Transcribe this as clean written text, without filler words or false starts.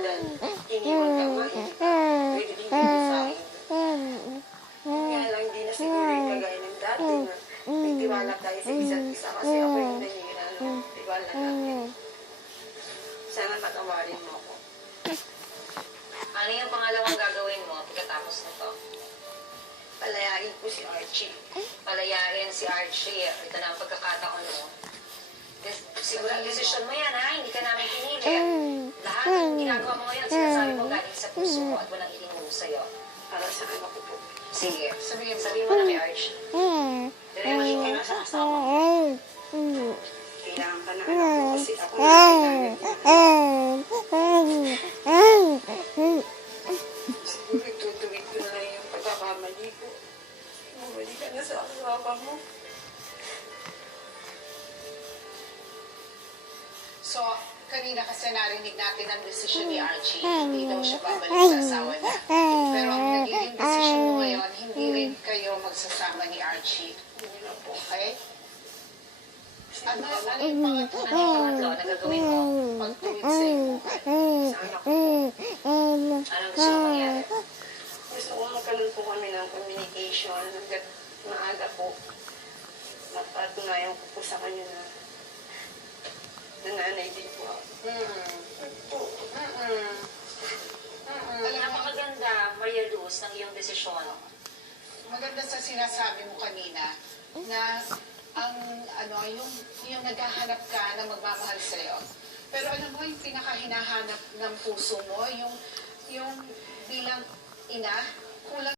dahil iniwan ka nga, hindi ka pwede din sa akin. Kaya lang hindi na siguro yung kagaya ng dati na may tiwala tayo sa isa't isa kasi ako yung nanira ng tiwala natin. Sana patawarin mo ako. Ano yung pangalawang gagawin mo pagkatapos nito? Palayain ko si Archie. Palayain si Archie. Ito na ang pagkakataon mo. Siguro decision mo yan, ha? Hindi ka namin pinilit. Lahat ng ginagawa mo ngayon, sinasabi mo galing sa puso mo at walang ilingulo sa'yo. Para sa akin ako po. Sige, sabihin mo na kay Archie. Diretso ka na sa asawa ko. Kailangan ka na anak ko kasi ako na kailangan siguro itutuwid ko na lang yung pagkakamali ko. Bumalik ka na sa asawa mo. So, kanina kasi narinig natin ang desisyon ni Archie. Hindi daw siya babalik sa asawa niya. Pero ang nagiging desisyon mo ngayon, hindi rin kayo magsasama ni Archie. Okay? Ano yung Pangatlo, na gagawin mo? pagtuwid sa iyo? Sa anak ko. Anong gusto mo mangyari? Gusto ko magkaroon po kami ng communication hanggat maaga po. Napatunayan ko po sa kanya na nananay din po ako. Napakaganda, Maria Luz, ng iyong desisyon. Maganda sa sinasabi mo kanina na ang yung naghahanap ka na magmamahal sa iyo. Pero alam mo yung pinakahinahanap ng puso mo, yung bilang ina, kulang